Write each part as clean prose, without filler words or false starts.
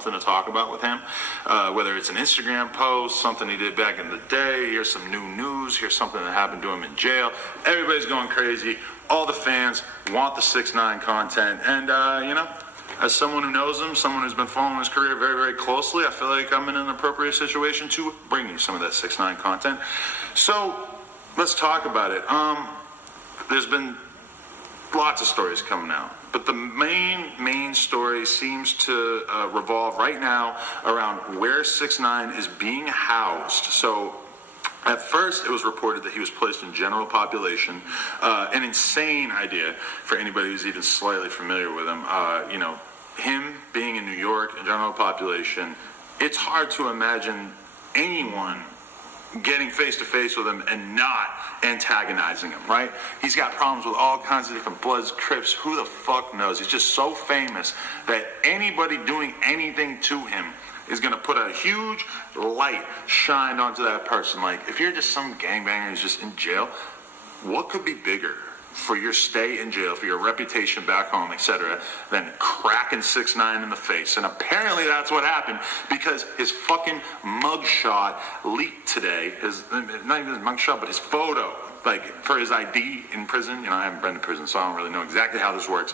something to talk about with him, whether it's an Instagram post, something he did back in the day, here's some new news, here's something that happened to him in jail. Everybody's going crazy. All the fans want the 6ix9ine content, and as someone who knows him, someone who's been following his career very, very closely, I feel like I'm in an appropriate situation to bring you some of that 6ix9ine content. So let's talk about it. There's been lots of stories coming out, but the main story seems to revolve right now around where 6ix9ine is being housed. So at first, it was reported that he was placed in general population, an insane idea for anybody who's even slightly familiar with him. Him being in New York, in general population, it's hard to imagine anyone getting face-to-face with him and not antagonizing him, right? He's got problems with all kinds of different Bloods, Crips, who the fuck knows? He's just so famous that anybody doing anything to him is going to put a huge light shined onto that person. Like, if you're just some gangbanger who's just in jail, what could be bigger for your stay in jail, for your reputation back home, etc., than cracking 6ix9ine in the face? And apparently that's what happened, because his fucking mugshot leaked today. Not even his mugshot, but his photo, like, for his ID in prison. I haven't been to prison, so I don't really know exactly how this works.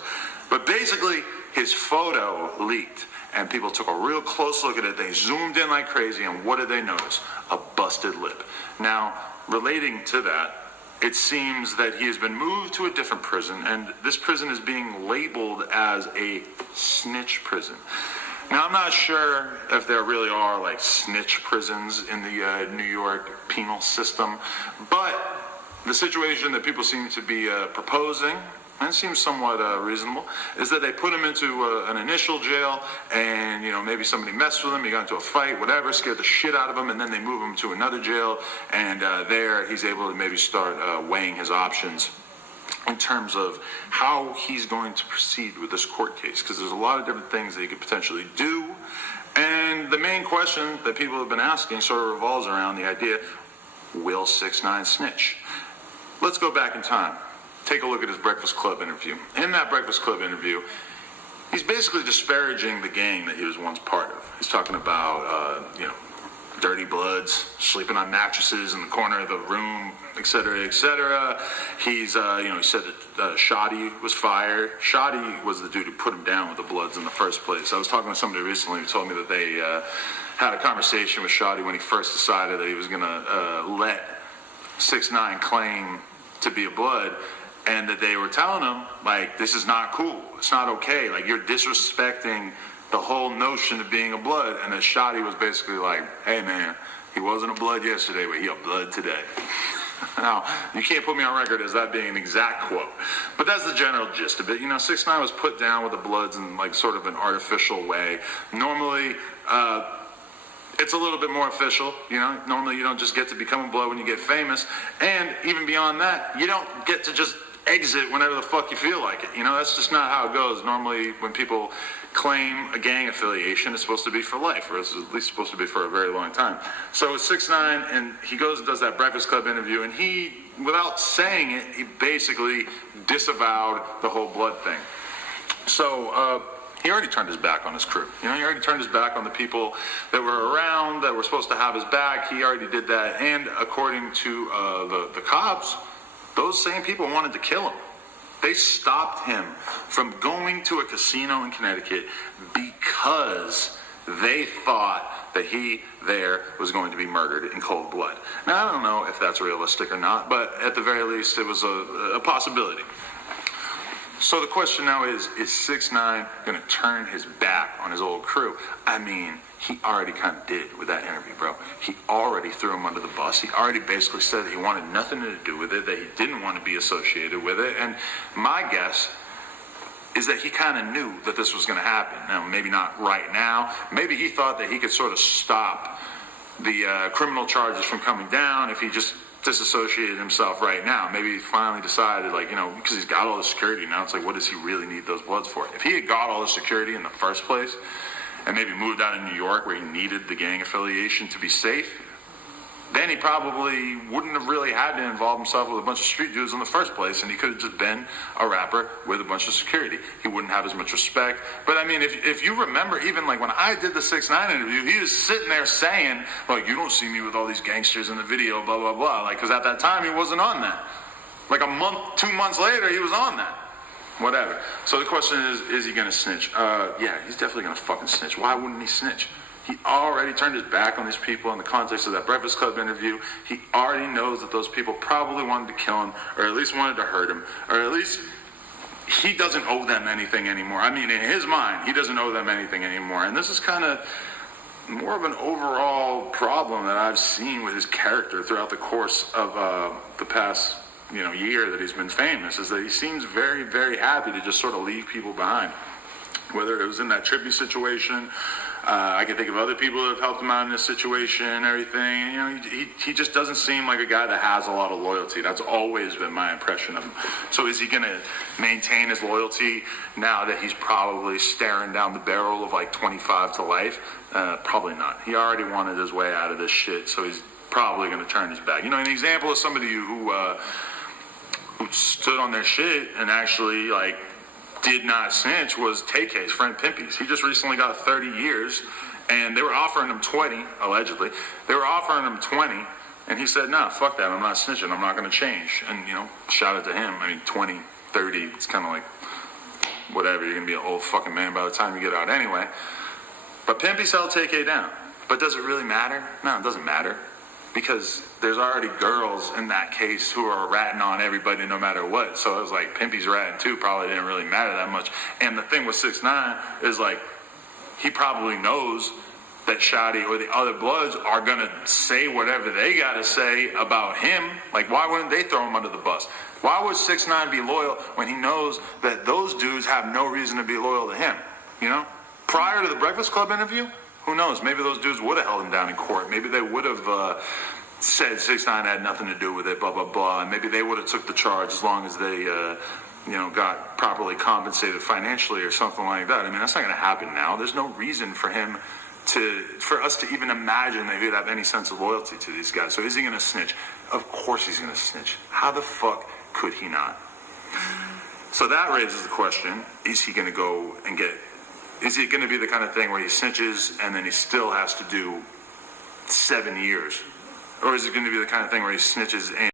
But basically, his photo leaked, and people took a real close look at it. They zoomed in like crazy, and what did they notice? A busted lip. Now, relating to that, it seems that he has been moved to a different prison, and this prison is being labeled as a snitch prison. Now, I'm not sure if there really are like snitch prisons in the New York penal system, but the situation that people seem to be proposing, and it seems somewhat reasonable, is that they put him into an initial jail, and maybe somebody messed with him, he got into a fight, whatever, scared the shit out of him, and then they move him to another jail, and there he's able to maybe start weighing his options in terms of how he's going to proceed with this court case, because there's a lot of different things that he could potentially do. And the main question that people have been asking sort of revolves around the idea, will 6ix9ine snitch? Let's go back in time. Take a look at his Breakfast Club interview. In that Breakfast Club interview, he's basically disparaging the gang that he was once part of. He's talking about, dirty Bloods, sleeping on mattresses in the corner of the room, etc., etc. He's, he said that Shoddy was fired. Shoddy was the dude who put him down with the Bloods in the first place. I was talking to somebody recently who told me that they had a conversation with Shoddy when he first decided that he was going to let 6ix9ine claim to be a Blood, and that they were telling him, like, this is not cool. It's not okay. Like, you're disrespecting the whole notion of being a Blood. And that Shoddy was basically like, hey, man, he wasn't a Blood yesterday, but he a Blood today. Now, you can't put me on record as that being an exact quote, but that's the general gist of it. 6ix9ine was put down with the Bloods in, like, sort of an artificial way. Normally, it's a little bit more official, Normally you don't just get to become a Blood when you get famous. And even beyond that, you don't get to just exit whenever the fuck you feel like it. That's just not how it goes. Normally, when people claim a gang affiliation, it's supposed to be for life, or it's at least supposed to be for a very long time. So with 6ix9ine, and he goes and does that Breakfast Club interview, and he, without saying it, he basically disavowed the whole Blood thing. So, he already turned his back on his crew. He already turned his back on the people that were around, that were supposed to have his back. He already did that. And according to the cops, those same people wanted to kill him. They stopped him from going to a casino in Connecticut because they thought that he there was going to be murdered in cold blood. Now, I don't know if that's realistic or not, but at the very least, it was a possibility. So the question now is 6ix9ine going to turn his back on his old crew? I mean, he already kind of did with that interview, bro. He already threw him under the bus. He already basically said that he wanted nothing to do with it, that he didn't want to be associated with it. And my guess is that he kind of knew that this was going to happen. Now, maybe not right now. Maybe he thought that he could sort of stop the criminal charges from coming down if he just disassociated himself right now. Maybe he finally decided, because he's got all the security now, it's like, what does he really need those Bloods for? If he had got all the security in the first place and maybe moved out of New York where he needed the gang affiliation to be safe, then he probably wouldn't have really had to involve himself with a bunch of street dudes in the first place, and he could have just been a rapper with a bunch of security. He wouldn't have as much respect. But I mean, if you remember, even like when I did the 6ix9ine interview, he was sitting there saying, like, you don't see me with all these gangsters in the video, blah, blah, blah. Like, because at that time, he wasn't on that. Like a month, 2 months later, he was on that. Whatever. So the question is he going to snitch? Yeah, he's definitely going to fucking snitch. Why wouldn't he snitch? He already turned his back on these people in the context of that Breakfast Club interview. He already knows that those people probably wanted to kill him, or at least wanted to hurt him, or at least he doesn't owe them anything anymore. I mean, in his mind, he doesn't owe them anything anymore. And this is kind of more of an overall problem that I've seen with his character throughout the course of the past year that he's been famous, is that he seems very, very happy to just sort of leave people behind. Whether it was in that Trippie situation, I can think of other people that have helped him out in this situation and everything. He just doesn't seem like a guy that has a lot of loyalty. That's always been my impression of him. So is he going to maintain his loyalty now that he's probably staring down the barrel of like 25 to life? Probably not. He already wanted his way out of this shit, so he's probably going to turn his back. An example of somebody who stood on their shit and actually did not snitch was TK's friend Pimpy's. He just recently got 30 years, and they were offering him 20, allegedly. They were offering him 20, and he said, nah, fuck that, I'm not snitching, I'm not going to change. And, shout out to him. I mean, 20, 30, it's kind of like, whatever, you're going to be an old fucking man by the time you get out anyway. But Pimpy held TK down. But does it really matter? No, it doesn't matter. Because there's already girls in that case who are ratting on everybody no matter what. So it was like Pimpy's ratting too probably didn't really matter that much. And the thing with 6ix9ine is he probably knows that Shotty or the other Bloods are gonna say whatever they gotta say about him. Like, why wouldn't they throw him under the bus? Why would 6ix9ine be loyal when he knows that those dudes have no reason to be loyal to him? Prior to the Breakfast Club interview, who knows? Maybe those dudes would have held him down in court. Maybe they would have said 6ix9ine had nothing to do with it, blah, blah, blah. And maybe they would have took the charge as long as they, got properly compensated financially or something like that. I mean, that's not going to happen now. There's no reason for us to even imagine that he'd have any sense of loyalty to these guys. So is he going to snitch? Of course he's going to snitch. How the fuck could he not? So that raises the question, is he going to go and is it going to be the kind of thing where he snitches and then he still has to do 7 years? Or is it going to be the kind of thing where he snitches and